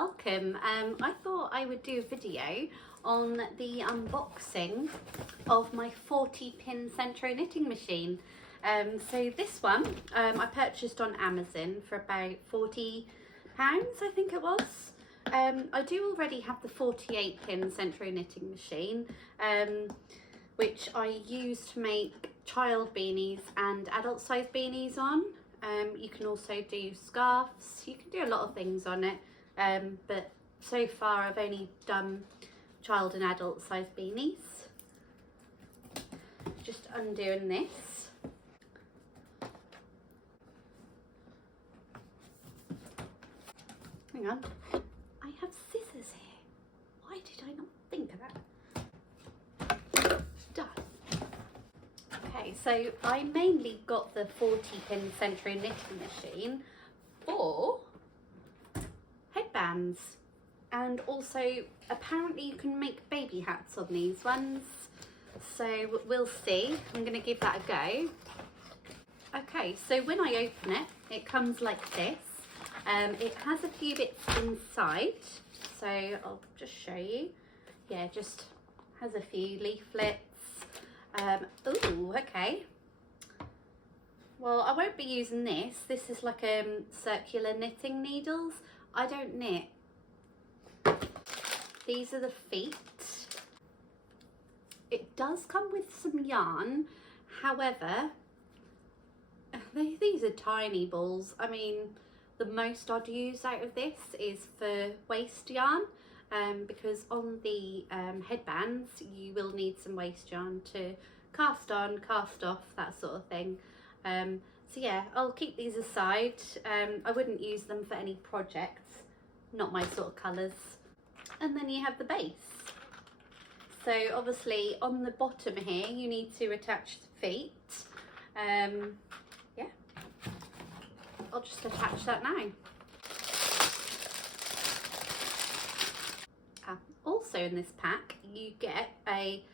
welcome. I thought I would do a video on the unboxing of my 40-pin Sentro knitting machine. So this one I purchased on Amazon for about £40, I think it was. I do already have the 48-pin Sentro knitting machine, which I use to make child beanies and adult size beanies on. You can also do scarves, you can do a lot of things on it, but so far I've only done child and adult size beanies. Just undoing this. Hang on, I have scissors here. Why did I not think of that? Done. Okay, so I mainly got the 40-pin Sentro knitting machine for headbands, and also apparently you can make baby hats on these ones, so we'll see. I'm going to give that a go. Okay, so when I open it, it comes like this. It has a few bits inside, so I'll just show you. Yeah, just has a few leaflets. Ooh, okay. Well, I won't be using this. This is like circular knitting needles. I don't knit. These are the feet. It does come with some yarn. However, these are tiny balls. I mean, the most I'd use out of this is for waste yarn. Because on the headbands you will need some waste yarn to cast on, cast off, that sort of thing. So yeah, I'll keep these aside. I wouldn't use them for any projects, not my sort of colours. And then you have the base. So obviously on the bottom here you need to attach the feet. Yeah, I'll just attach that now. Also in this pack you get a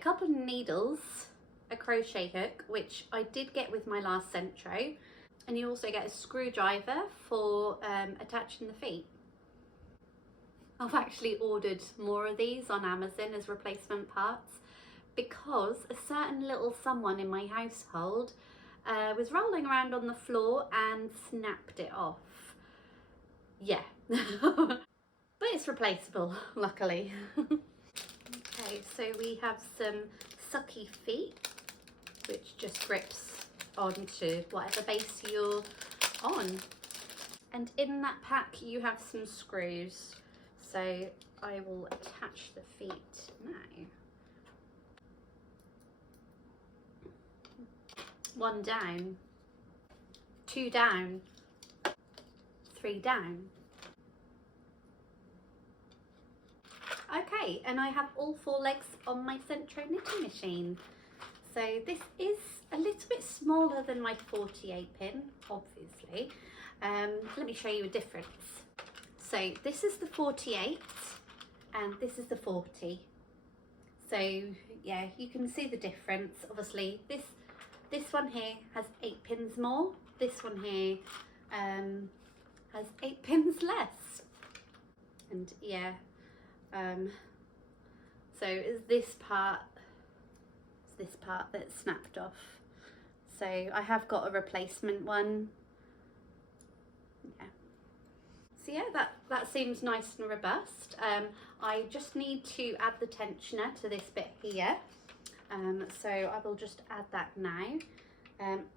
couple of needles, a crochet hook, which I did get with my last Sentro, and you also get a screwdriver for attaching the feet. I've actually ordered more of these on Amazon as replacement parts because a certain little someone in my household was rolling around on the floor and snapped it off. Yeah. But it's replaceable, luckily. Okay, so we have some sucky feet, which just grips onto whatever base you're on. And in that pack you have some screws. So I will attach the feet now. 1 down, 2 down, 3 down. Okay, and I have all 4 legs on my Sentro knitting machine. So this is a little bit smaller than my 48-pin, obviously. Let me show you a difference. So this is the 48 and this is the 40. So yeah, you can see the difference. Obviously this one here has 8 pins more. This one here has 8 pins less. And yeah, so is this part that's snapped off. So I have got a replacement one. Yeah. So yeah, that seems nice and robust. I just need to add the tensioner to this bit here. So I will just add that now.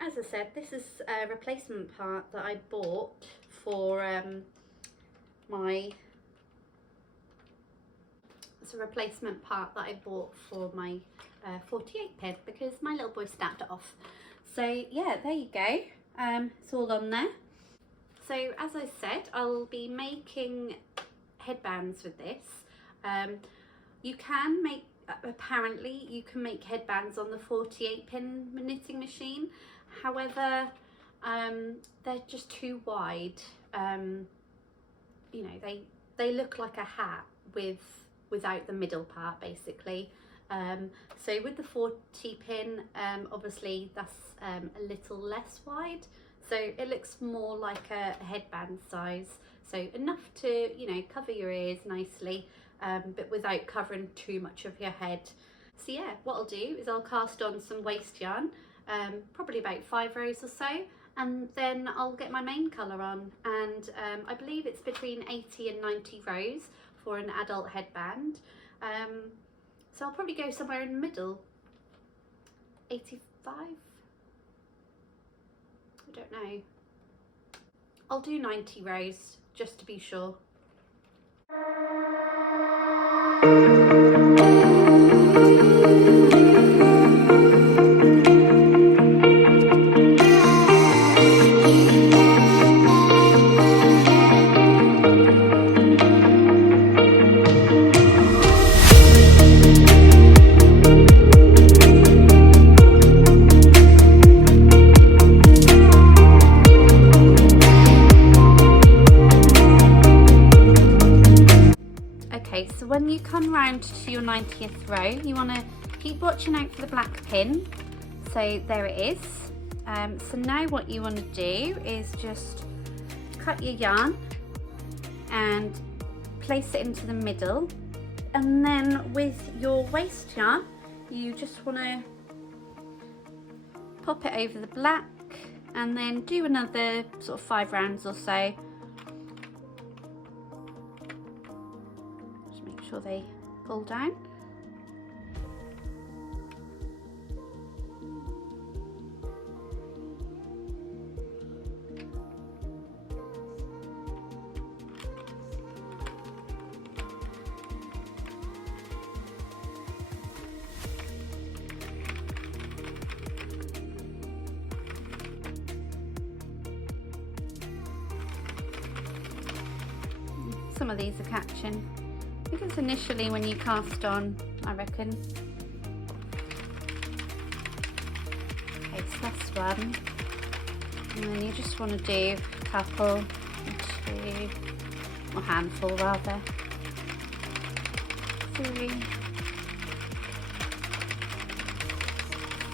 As I said, this is a replacement part that I bought for it's a replacement part that I bought for my 48-pin because my little boy snapped it off. So yeah, there you go. It's all on there. So as I said, I'll be making headbands with this. You can make, apparently you can make headbands on the 48-pin knitting machine. However, they're just too wide. You know, they look like a hat without the middle part, basically. So with the 40-pin, obviously that's a little less wide. so it looks more like a headband size, so enough to, you know, cover your ears nicely, but without covering too much of your head. So yeah, what I'll do is I'll cast on some waste yarn, probably about 5 rows or so, and then I'll get my main colour on, and I believe it's between 80 and 90 rows for an adult headband, so I'll probably go somewhere in the middle, 85, I don't know, I'll do 90 rows just to be sure. Okay, so when you come round to your 90th row, you want to keep watching out for the black pin. So there it is. So now what you want to do is just cut your yarn and place it into the middle, and then with your waste yarn you just want to pop it over the black and then do another sort of 5 rounds or so. Just make sure they pull down. Some of these are catching. I think it's initially when you cast on, I reckon. Okay, so that's one. And then you just want to do a couple, 2, or handful rather. 3,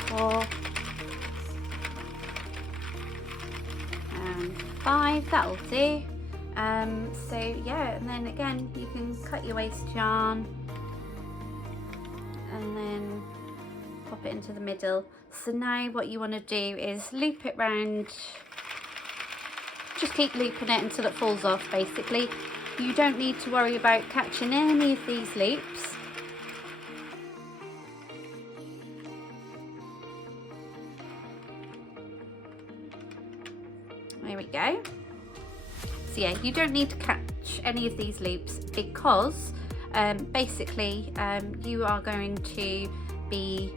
4, and 5. That'll do. So yeah, and then again you can cut your waste yarn and then pop it into the middle. So now what you want to do is loop it round, just keep looping it until it falls off basically. You don't need to worry about catching any of these loops. There we go. So yeah, you don't need to catch any of these loops because basically you are going to be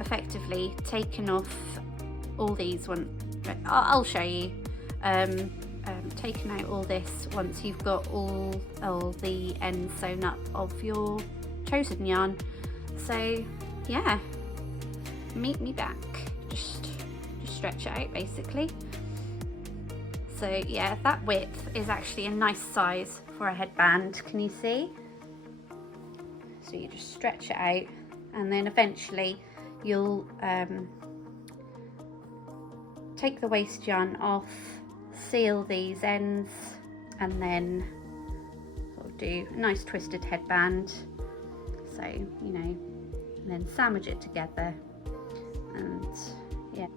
effectively taking off all these I'll show you, taking out all this once you've got all the ends sewn up of your chosen yarn. So yeah, meet me back, just stretch it out basically. So yeah, that width is actually a nice size for a headband, can you see? So you just stretch it out and then eventually you'll take the waste yarn off, seal these ends, and then sort of do a nice twisted headband. So, you know, and then sandwich it together, and yeah.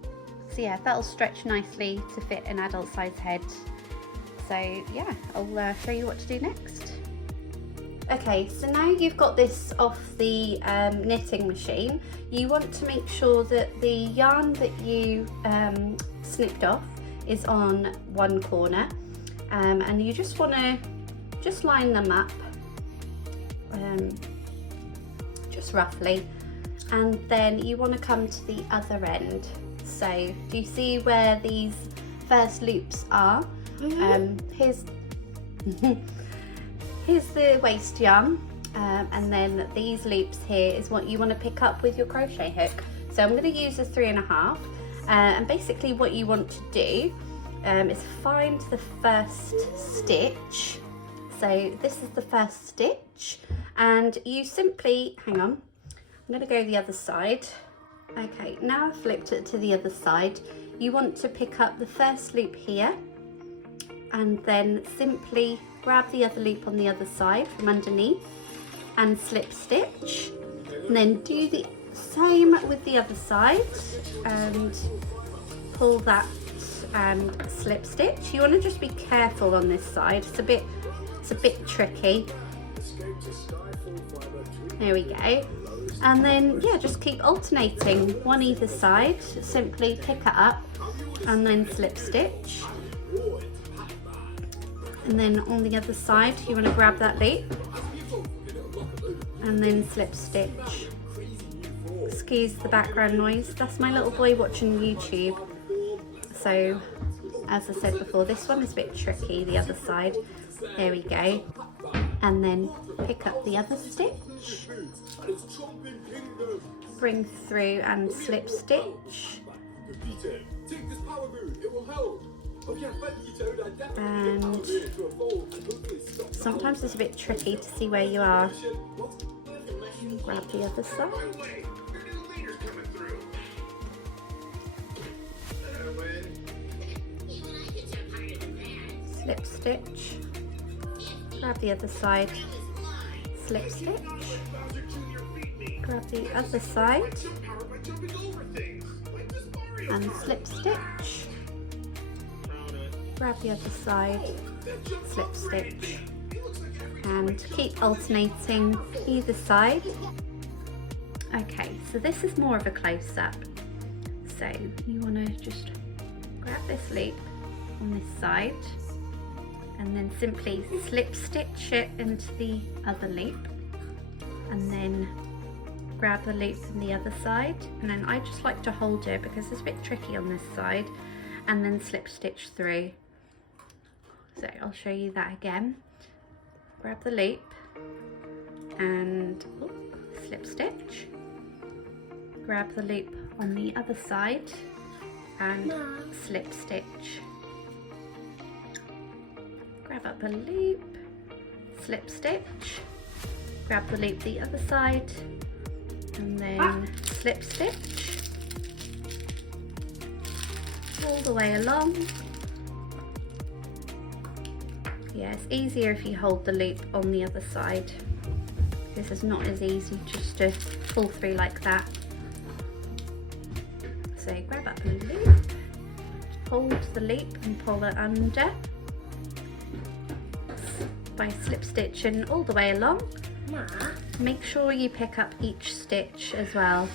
So yeah, that'll stretch nicely to fit an adult size head. So yeah, I'll show you what to do next. Okay, so now you've got this off the knitting machine, you want to make sure that the yarn that you snipped off is on one corner, and you just want to just line them up, just roughly, and then you want to come to the other end. So do you see where these first loops are? Here's the waste yarn, and then these loops here is what you want to pick up with your crochet hook. So I'm going to use a 3.5, and basically what you want to do is find the first stitch. So this is the first stitch, and you simply, hang on, I'm going to go the other side. Okay, now I've flipped it to the other side. you want to pick up the first loop here and then simply grab the other loop on the other side from underneath and slip stitch, and then do the same with the other side and pull that and slip stitch. You want to just be careful on this side, it's a bit tricky. There we go. And then yeah, just keep alternating one either side. Simply pick it up and then slip stitch, and then on the other side you want to grab that loop and then slip stitch. Excuse the background noise, that's my little boy watching YouTube. So as I said before, this one is a bit tricky, the other side. There we go. And then pick up the other stitch, bring through and slip stitch, and sometimes it's a bit tricky to see where you are. Grab the other side, slip stitch, grab the other side, slip stitch, grab the other side and slip stitch, grab the other side, slip stitch, and keep alternating either side. Okay, so this is more of a close-up. So you want to just grab this loop on this side and then simply slip stitch it into the other loop, and then grab the loop from the other side, and then I just like to hold it because it's a bit tricky on this side, and then slip stitch through. So I'll show you that again. Grab the loop and slip stitch, grab the loop on the other side and slip stitch, grab up a loop, slip stitch, grab the loop the other side and then slip stitch all the way along. Yeah, it's easier if you hold the loop on the other side. This is not as easy just to pull through like that. So grab up a loop, hold the loop and pull it under by slip stitching all the way along. Make sure you pick up each stitch as well.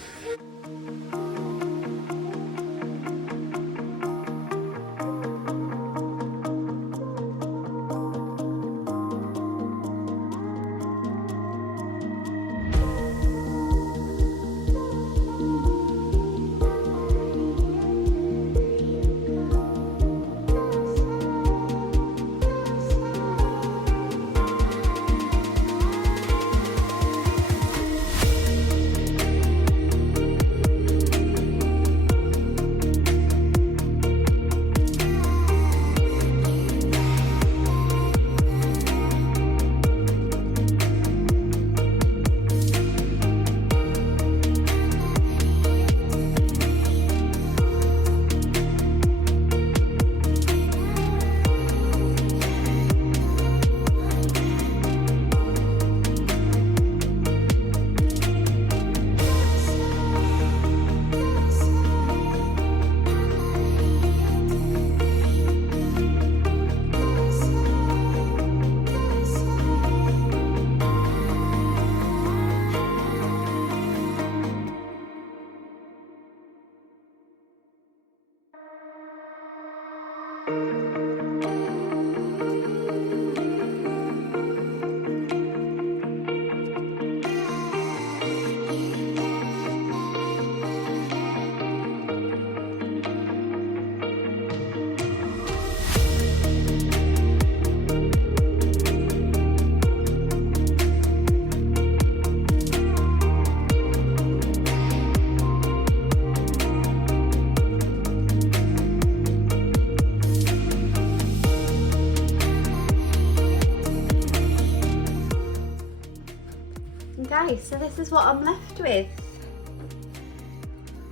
Okay, so this is what I'm left with.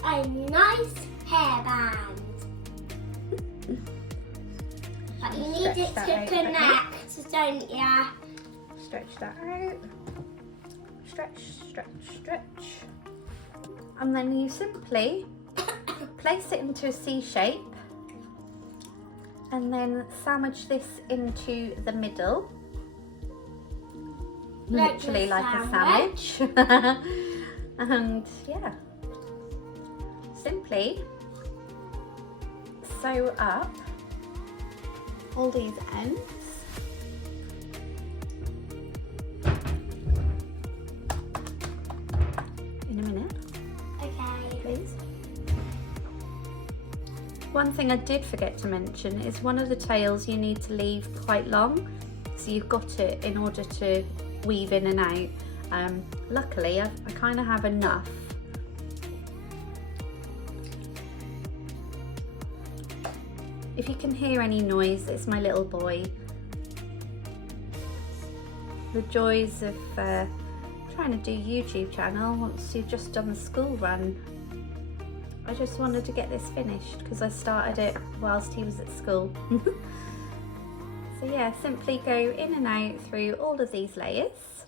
A nice hairband. But you need it to connect, don't ya? Stretch that out. Stretch, stretch, stretch. And then you simply place it into a C shape and then sandwich this into the middle. Literally like a sandwich. And yeah, simply sew up all these ends. In a minute. Okay. Please. One thing I did forget to mention is one of the tails you need to leave quite long, so you've got it in order to weave in and out. Luckily I kind of have enough. If you can hear any noise, it's my little boy. The joys of trying to do YouTube channel once you've just done the school run. I just wanted to get this finished because I started it whilst he was at school. So yeah, simply go in and out through all of these layers.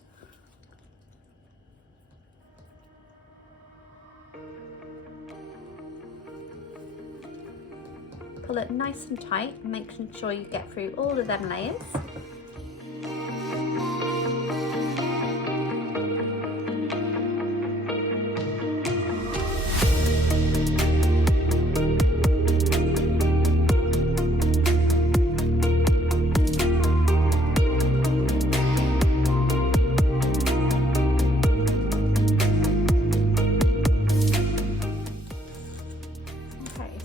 Pull it nice and tight, making sure you get through all of them layers.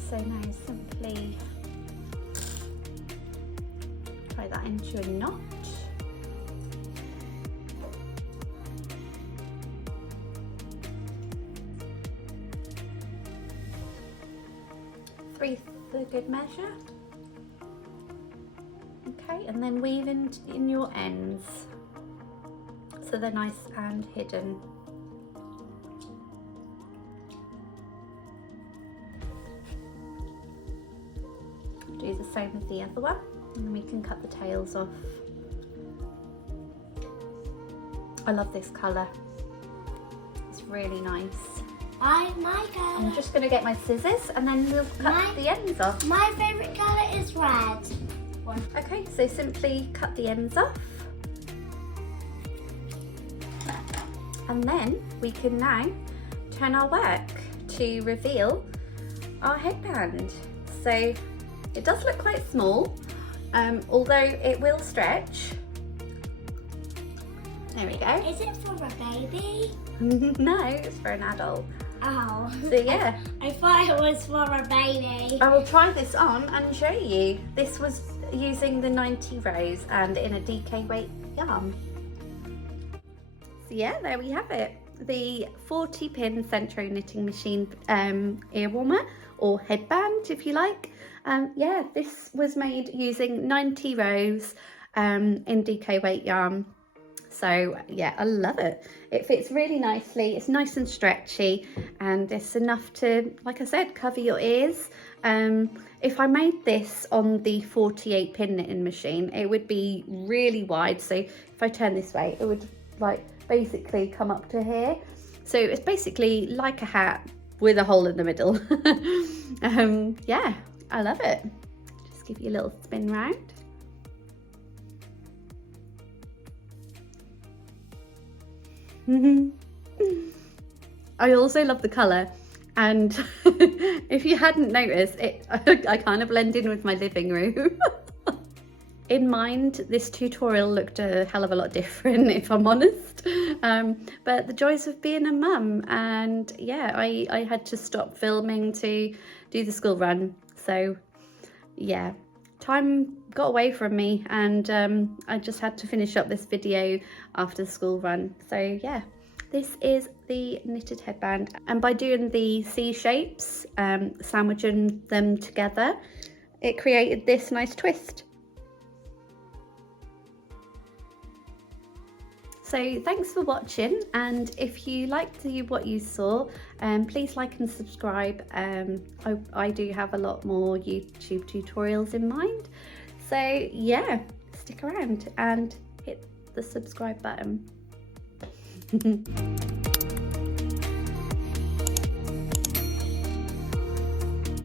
So now simply tie that into a knot. Three for good measure. Okay, and then weave in your ends so they're nice and hidden. Do the same with the other one, and then we can cut the tails off. I love this colour. It's really nice. I'm just going to get my scissors and then we'll cut the ends off. My favourite colour is red. Okay, so simply cut the ends off. And then we can now turn our work to reveal our headband. So it does look quite small, although it will stretch. There we go. Is it for a baby? No, it's for an adult. Oh. So yeah. I thought it was for a baby. I will try this on and show you. This was using the 90 rows and in a DK weight yarn. So yeah, there we have it. The 40 pin Sentro knitting machine ear warmer, or headband if you like. Yeah, this was made using 90 rows in DK weight yarn. So yeah, I love it. It fits really nicely. It's nice and stretchy, and it's enough to, like I said, cover your ears. If I made this on the 48 pin knitting machine, it would be really wide. So if I turn this way, it would like basically come up to here. So it's basically like a hat with a hole in the middle. Yeah, I love it. Just give you a little spin round. I also love the colour, and if you hadn't noticed it, I kind of blend in with my living room. In mind, this tutorial looked a hell of a lot different, if I'm honest, but the joys of being a mum, and yeah, I had to stop filming to do the school run. So yeah, time got away from me, and I just had to finish up this video after the school run. So yeah, this is the knitted headband, and by doing the C shapes, sandwiching them together, it created this nice twist. So So thanks for watching, and if you liked what you saw, please like and subscribe. I do have a lot more YouTube tutorials in mind, so yeah, stick around and hit the subscribe button.